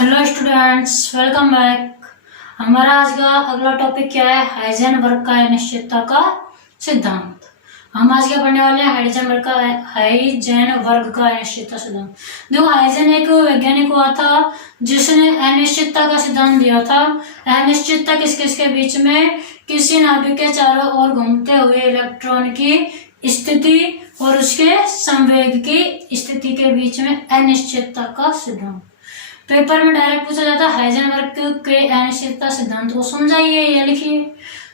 Hello students, welcome back. हमारा आज का अगला टॉपिक क्या है? हाइजेनबर्ग का अनिश्चितता का सिद्धांत। हम आज क्या पढ़ने वाले हैं? हाइजेनबर्ग का अनिश्चितता सिद्धांत। देखो, हाइजेन एक वैज्ञानिक हुआ था जिसने अनिश्चितता का सिद्धांत दिया था। अनिश्चितता किस किस के बीच में? किसी नाभिक के चारों ओर घूमते हुए इलेक्ट्रॉन की स्थिति और उसके संवेग की स्थिति के बीच में अनिश्चितता का सिद्धांत। पेपर में डायरेक्ट पूछा जाता है हाइजेनबर्ग के अनिश्चितता सिद्धांत को समझाइए या लिखिए।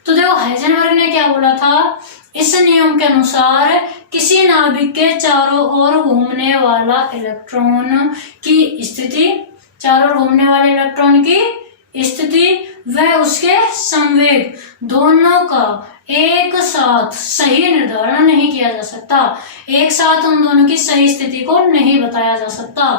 तो देखो, हाइजेनबर्ग ने क्या बोला था? इस नियम के अनुसार किसी नाभिक के चारों ओर घूमने वाला इलेक्ट्रॉन की स्थिति, चारों ओर घूमने वाले इलेक्ट्रॉन की स्थिति व उसके संवेग दोनों का एक साथ सही निर्धारण नहीं किया जा सकता। एक साथ उन दोनों की सही स्थिति को नहीं बताया जा सकता।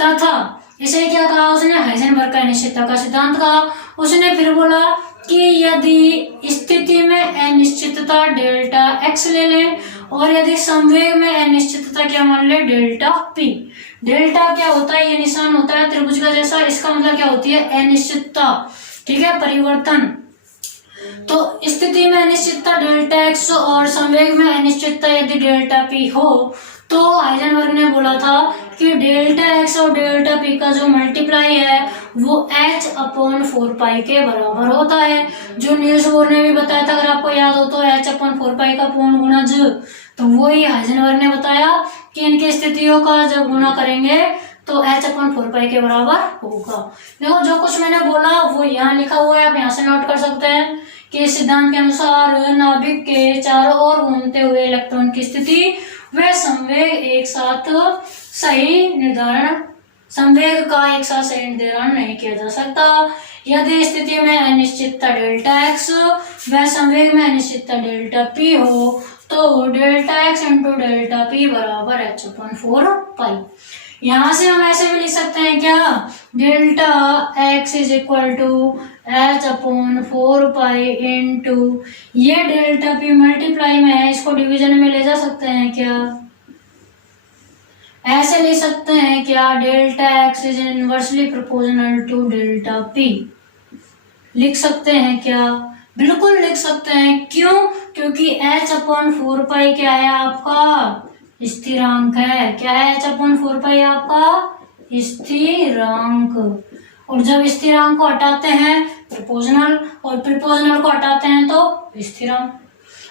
तथा इसे क्या कहा उसने? हाइजेनबर्ग का अनिश्चितता का सिद्धांत कहा। उसने फिर बोला कि यदि स्थिति में अनिश्चितता डेल्टा एक्स ले लें और यदि संवेग में अनिश्चितता क्या मान ले? Delta P. डेल्टा क्या होता है? ये निशान होता है त्रिभुज का जैसा। इसका मतलब क्या होती है? अनिश्चितता। ठीक है, परिवर्तन। तो स्थिति में अनिश्चितता डेल्टा एक्स और संवेग में अनिश्चितता यदि डेल्टा पी हो तो हाइजेनबर्ग ने बोला था कि डेल्टा एक्स और डेल्टा पी का जो मल्टीप्लाई है वो h/4 के बराबर होता है। जो नील्स बोर ने भी बताया था, अगर आपको याद हो तो, h/4 का पूर्ण गुणज। तो वही हाइजेनबर्ग ने बताया कि इनकी स्थितियों का जब गुणा करेंगे तो h/4 के बराबर होगा। देखो, जो कुछ मैंने बोला वो यहाँ लिखा हुआ है, आप यहाँ से नोट कर सकते हैं कि इस सिद्धांत के अनुसार नाभिक के चारों ओर घूमते हुए इलेक्ट्रॉन की स्थिति व संवेग एक साथ सही निर्धारण संवेग का एक साथ सही निर्धारण नहीं किया जा सकता। यदि स्थिति में अनिश्चितता डेल्टा एक्स व संवेग में अनिश्चितता डेल्टा पी हो तो delta x into delta P बराबर h/4। यहां से हम ऐसे भी लिख सकते हैं क्या? Delta x is equal to h/4 into ये डेल्टा पी मल्टीप्लाई में है, इसको डिवीजन में ले जा सकते हैं क्या? ऐसे ले सकते हैं क्या? Delta x is inversely proportional to delta p. लिख सकते हैं क्या? बिल्कुल लिख सकते हैं। क्यों? क्योंकि h/4 क्या है? आपका स्थिरांक है। क्या है? h/4 आपका स्थिरांक। और जब स्थिरांक को हटाते हैं प्रोपोर्शनल और प्रोपोर्शनल को हटाते हैं तो स्थिरांक।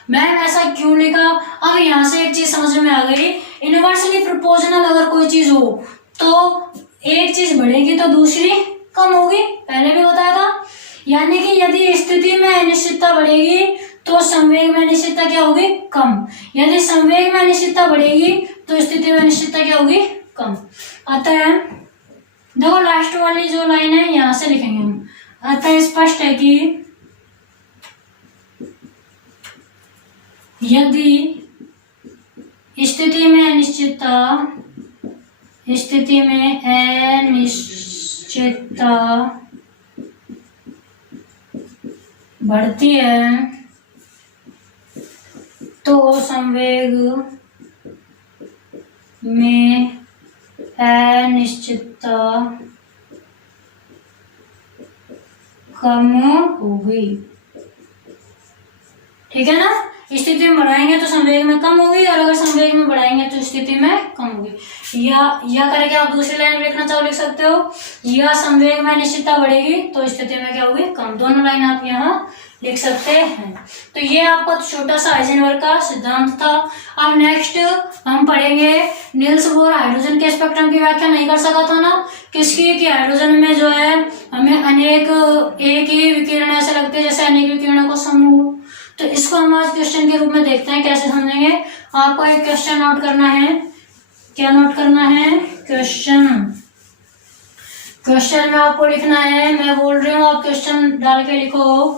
मैम ऐसा क्यों लिखा? अब यहाँ से एक चीज समझ में आ गई। इनवर्सली प्रोपोर्शनल अगर कोई चीज हो तो एक चीज बढ़ेगी तो दूसरी कम होगी, पहले भी बताया था। यानी कि यदि स्थिति में अनिश्चितता बढ़ेगी तो संवेग में अनिश्चितता क्या होगी? कम। यदि संवेग में अनिश्चितता बढ़ेगी तो स्थिति में अनिश्चितता क्या होगी? कम। अतः देखो, लास्ट वाली जो लाइन है यहां से लिखेंगे हम। अतः स्पष्ट है कि यदि स्थिति में अनिश्चितता बढ़ती है तो संवेग में अनिश्चितता कम होगी। ठीक है ना? स्थिति में बढ़ाएंगे तो संवेग में कम होगी और अगर संवेग में बढ़ाएंगे तो स्थिति में कम होगी। या करके आप दूसरी लाइन में लिखना चाहो लिख सकते हो, या संवेग में अनिश्चितता बढ़ेगी तो स्थिति में क्या होगी? कम। दोनों लाइन आप यहाँ लिख सकते हैं। तो ये आपका छोटा सा हाइजेनबर्ग का सिद्धांत था। अब नेक्स्ट हम पढ़ेंगे नील्स बोर हाइड्रोजन के स्पेक्ट्रम की व्याख्या नहीं कर सका था ना, किसकी? कि हाइड्रोजन में जो है हमें अनेक एक ही विकिरण ऐसे लगते हैं जैसे अनेक विकिरणों को समूह। तो इसको हम आज क्वेश्चन के रूप में देखते हैं कैसे समझेंगे। आपको एक क्वेश्चन नोट करना है। क्या नोट करना है? क्वेश्चन में आपको लिखना है, मैं बोल रही हूँ, आप क्वेश्चन डाल के लिखो।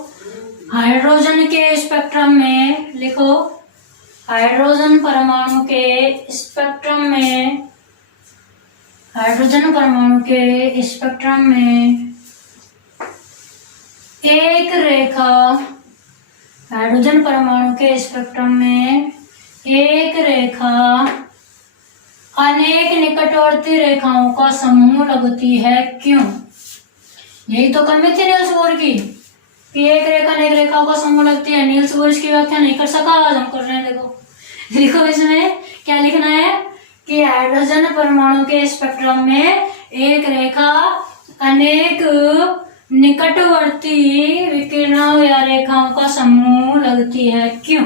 हाइड्रोजन के स्पेक्ट्रम में लिखो, हाइड्रोजन परमाणु के स्पेक्ट्रम में, हाइड्रोजन परमाणु के स्पेक्ट्रम में एक रेखा, हाइड्रोजन परमाणु के स्पेक्ट्रम में एक रेखा अनेक निकटवर्ती रेखाओं का समूह लगती है क्यों? यही तो कमी थी नील्स बोर की कि एक रेखा अनेक रेखाओं का समूह लगती है। नील्स बोर इसकी व्याख्या नहीं कर सका, आज हम कर रहे हैं। देखो इसमें क्या लिखना है कि हाइड्रोजन परमाणु के स्पेक्ट्रम में एक रेखा अनेक निकटवर्ती विकिरणों या रेखाओं का समूह लगती है क्यों?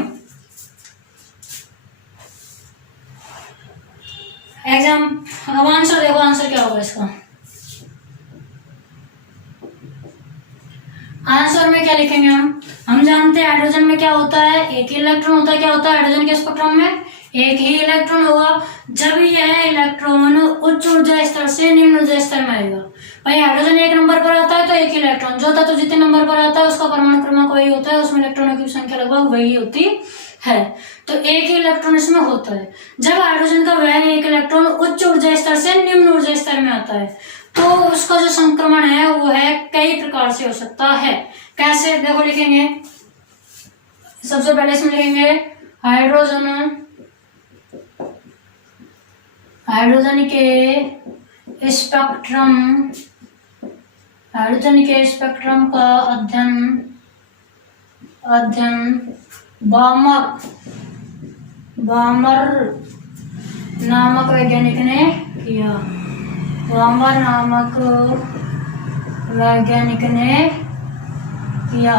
एग्जाम। अब आंसर देखो, आंसर क्या होगा इसका। आंसर में क्या लिखेंगे हम जानते हैं हाइड्रोजन में क्या होता है, एक ही इलेक्ट्रॉन होता है। क्या होता है हाइड्रोजन के स्पेक्ट्रम में? एक ही इलेक्ट्रॉन होगा। जब यह इलेक्ट्रॉन उच्च ऊर्जा स्तर से निम्न ऊर्जा स्तर में आएगा, भाई हाइड्रोजन एक नंबर पर आता है तो एक इलेक्ट्रॉन, जो था तो जितने नंबर पर आता है उसका परमाणु क्रमांक वही होता है, उसमें इलेक्ट्रॉनों की संख्या लगभग वही होती है। तो एक ही इलेक्ट्रॉन इसमें होता है। जब हाइड्रोजन का वह एक इलेक्ट्रॉन उच्च ऊर्जा स्तर से निम्न ऊर्जा स्तर में आता है तो उसका जो संक्रमण है वो है कई प्रकार से हो सकता है। कैसे? देखो लिखेंगे, सबसे पहले इसमें लिखेंगे हाइड्रोजन के स्पेक्ट्रम का अध्ययन बामर नामक वैज्ञानिक ने किया। बामर नामक वैज्ञानिक ने किया।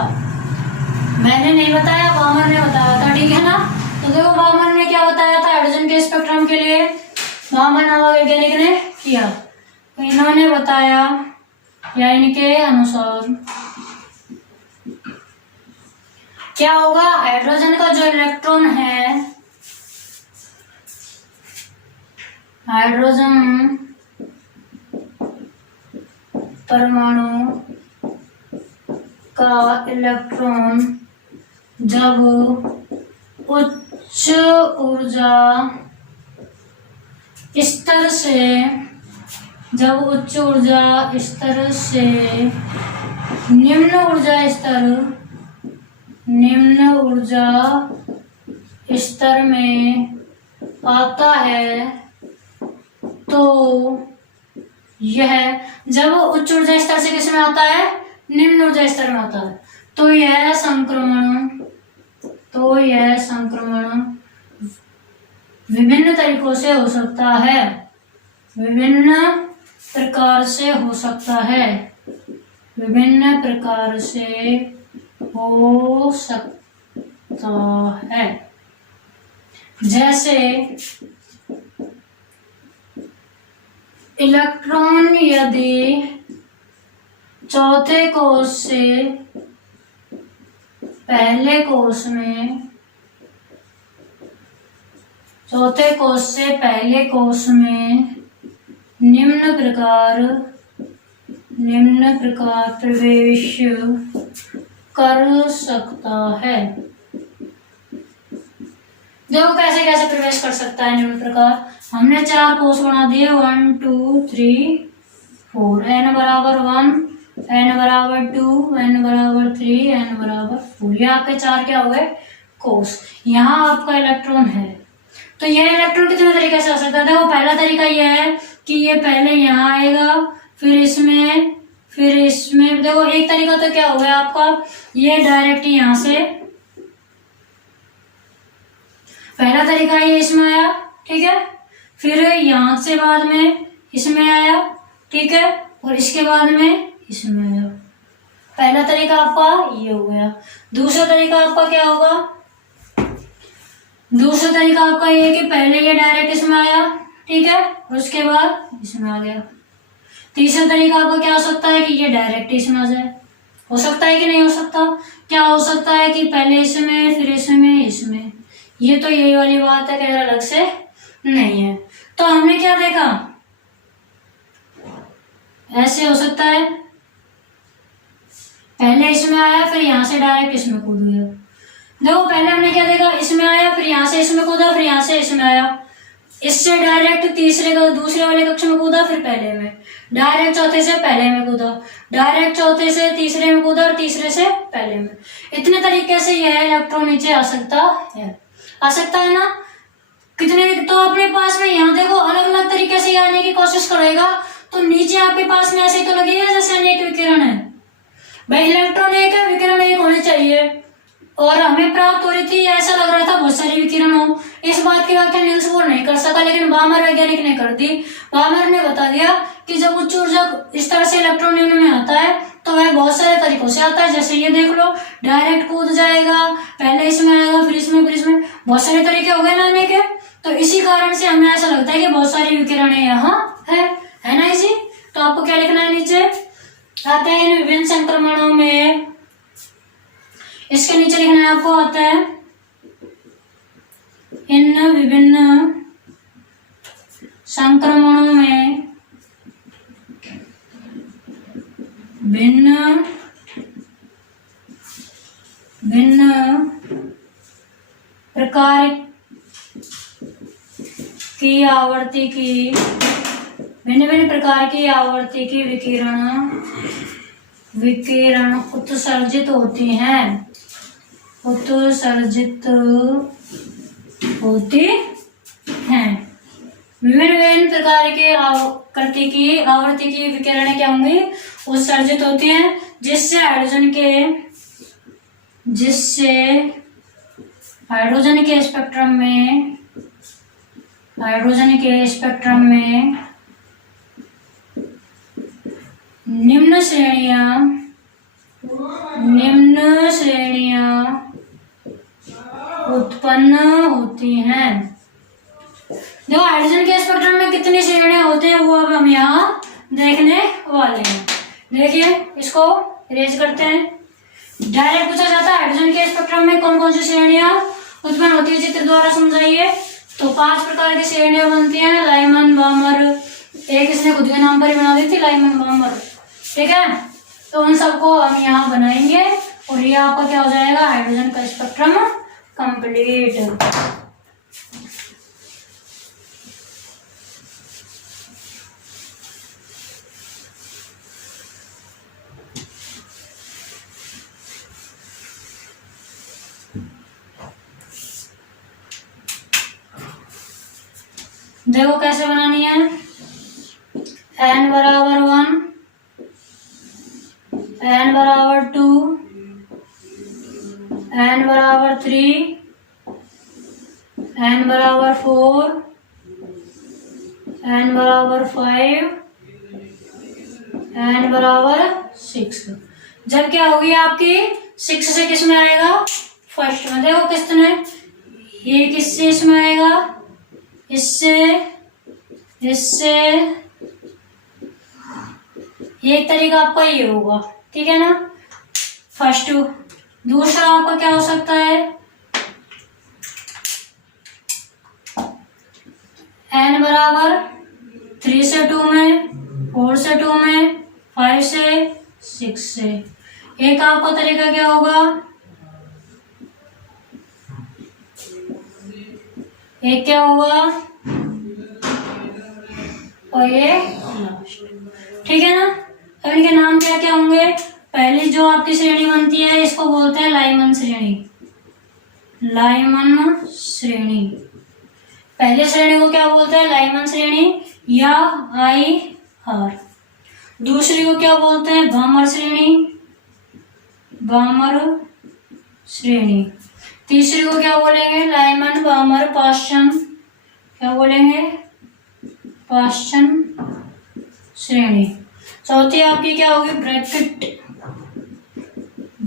मैंने नहीं बताया, बामर ने बताया था, ठीक है ना। तो देखो बामर ने क्या बताया था हाइड्रोजन के स्पेक्ट्रम के लिए, बामर नामक वैज्ञानिक ने किया। तो इन्होंने बताया या इनके अनुसार क्या होगा, हाइड्रोजन का जो इलेक्ट्रॉन है, हाइड्रोजन परमाणु का इलेक्ट्रॉन जब उच्च ऊर्जा स्तर से निम्न ऊर्जा स्तर में आता है तो यह, जब उच्च ऊर्जा स्तर से किस में आता है, निम्न ऊर्जा स्तर में आता है, तो यह संक्रमण विभिन्न तरीकों से हो सकता है, विभिन्न प्रकार से हो सकता है। जैसे इलेक्ट्रॉन यदि चौथे कोष से पहले कोष में निम्न प्रकार प्रवेश कर सकता है। देखो कैसे कैसे प्रवेश कर सकता है निम्न प्रकार। हमने 4 कोष बना दिए, 1 2 3 4, n बराबर 1, n बराबर 2, n बराबर 3, n बराबर 4। ये आपके 4 क्या हो गए, कोष। यहाँ आपका इलेक्ट्रॉन है, तो यह इलेक्ट्रॉन कितने तरीके से आ सकता है। देखो पहला तरीका यह है कि ये पहले यहाँ आएगा, फिर इसमें देखो एक तरीका तो क्या हो गया आपका, ये डायरेक्ट यहाँ से, पहला तरीका ये इसमें आया, ठीक है, फिर यहाँ से बाद में इसमें आया, ठीक है, और इसके बाद में इसमें आया। पहला तरीका आपका ये हो गया। दूसरा तरीका आपका क्या होगा, दूसरा तरीका आपका ये कि पहले ये डायरेक्ट इसमें आया, ठीक है, और उसके बाद इसमें आ गया। तीसरा तरीका आपका क्या हो सकता है कि ये डायरेक्ट इसमें आ जाए। हो सकता है कि नहीं हो सकता? क्या हो सकता है कि पहले इसमें, फिर इसमें। ये तो यही वाली बात है कि अलग से नहीं है। तो हमने क्या देखा, ऐसे हो सकता है, पहले इसमें आया, फिर यहां से डायरेक्ट इसमें कूद गया। देखो पहले हमने क्या देखा, इसमें आया, फिर यहां से इसमें कूदा, फिर यहां से इसमें आया, इससे डायरेक्ट दूसरे वाले कक्ष में कूदा, फिर पहले में, डायरेक्ट चौथे से पहले में कूदा, डायरेक्ट चौथे से तीसरे में कूदा, और तीसरे से पहले में। इतने तरीके से यह इलेक्ट्रॉन नीचे आ सकता है ना। कितने, तो अपने पास में यहाँ देखो अलग अलग तरीके से आने की कोशिश करेगा तो नीचे आपके पास में ऐसे तो लगेगा जैसे अनेक विकिरण है। भाई इलेक्ट्रॉन एक है, विकिरण एक होने चाहिए, और हमें प्राप्त हो रही थी ऐसा लग रहा था बहुत सारी विकिरण हो। इस बात की व्याख्या नील्स बोर नहीं कर सका, लेकिन बामर वैज्ञानिक ने कर दी। बामर ने बता दिया कि जब उच्च ऊर्जा इस तरह से इलेक्ट्रॉन निम्न में आता है तो वह बहुत सारे तरीकों से आता है। जैसे ये देख लो, डायरेक्ट कूद जाएगा, पहले इसमें आएगा, फिर इसमें बहुत सारे तरीके हो गए ना आने के। तो इसी कारण से हमें ऐसा लगता है कि बहुत सारी विकिरण यहाँ है ना इसी। तो आपको क्या लिखना है नीचे, आते हैं इन विभिन्न संक्रमणों में, इसके नीचे लिखना है आपको, आता है इन विभिन्न संक्रमणों में भिन्न प्रकार की आवर्ती की भिन्न प्रकार की आवर्ती की विकिरण उत्सर्जित होती हैं, विभिन्न प्रकार के आवर्ती की विकिरण क्या होंगी, उत्सर्जित होती हैं, जिससे हाइड्रोजन के स्पेक्ट्रम में निम्न श्रेणियां उत्पन्न होती हैं। देखो हाइड्रोजन के स्पेक्ट्रम में कितनी श्रेणियां होती हैं वो अब हम यहाँ देखने वाले हैं। देखिए इसको इरेज करते हैं। डायरेक्ट पूछा जाता है हाइड्रोजन के स्पेक्ट्रम में कौन कौन सी श्रेणियां उत्पन्न होती है, चित्र द्वारा समझाइए। तो 5 प्रकार की श्रेणियां बनती हैं, लाइमन, बामर, एक इसने खुद के नाम पर ही बना दी थी, लाइमन बामर, ठीक है। तो उन सबको हम यहाँ बनाएंगे और ये आपका क्या हो जाएगा, हाइड्रोजन का स्पेक्ट्रम कंप्लीट। देखो कैसे बनानी है, n बराबर 1, n बराबर 2, n बराबर 3, n बराबर 4, n बराबर 5, n बराबर 6। जब क्या होगी आपकी 6 से किस में आएगा, फर्स्ट में। देखो किसने, ये किससे इसमें आएगा, इससे एक तरीका आपका ये होगा, ठीक है ना, फर्स्ट। दूसरा आपका क्या हो सकता है, n बराबर 3 से 2 में, 4 से 2 में, 5 से 6 से। एक आपका तरीका क्या होगा, एक क्या होगा और ये लास्ट, ठीक है ना। अब इनके नाम क्या क्या होंगे, पहली जो आपकी श्रेणी बनती है इसको बोलते हैं लाइमन श्रेणी। पहली श्रेणी को क्या बोलते हैं, लाइमन श्रेणी या IR। दूसरी को क्या बोलते हैं, बामर श्रेणी। तीसरी को क्या बोलेंगे, लाइमन बामर पाश्चन, क्या बोलेंगे, पाश्चन श्रेणी। चौथी आपकी क्या होगी,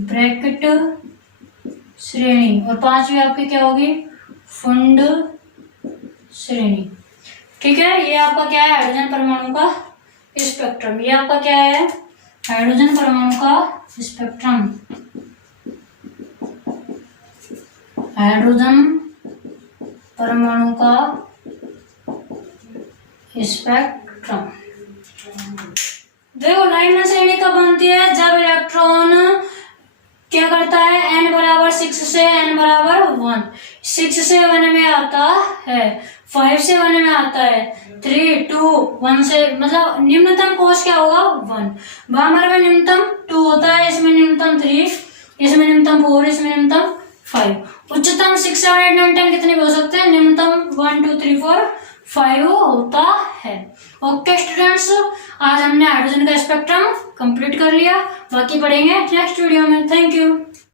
ब्रैकेट श्रेणी। और पांचवी आपकी क्या होगी, फुंड श्रेणी, ठीक है। ये आपका क्या है, हाइड्रोजन परमाणु का स्पेक्ट्रम। ये आपका क्या है, हाइड्रोजन परमाणु का स्पेक्ट्रम, हाइड्रोजन परमाणु का स्पेक्ट्रम। देखो लाइमन श्रेणी कब बनती है, जब इलेक्ट्रॉन क्या करता है, n बराबर 6 से n बराबर 1, 6 से 1 में आता है, 5 से 1 में आता है, 3, 2, 1 से, मतलब निम्नतम कोश क्या होगा, 1। बामर में निम्नतम 2 होता है, इसमें निम्नतम 3, इसमें निम्नतम 4, इसमें निम्नतम 5। उच्चतम 6 7 8 9 10 कितने भी हो सकते हैं, निम्नतम 1 2 3 4 5 होता है। ओके स्टूडेंट्स, आज हमने हाइड्रोजन का स्पेक्ट्रम कंप्लीट कर लिया, बाकी पढ़ेंगे नेक्स्ट वीडियो में। Thank you.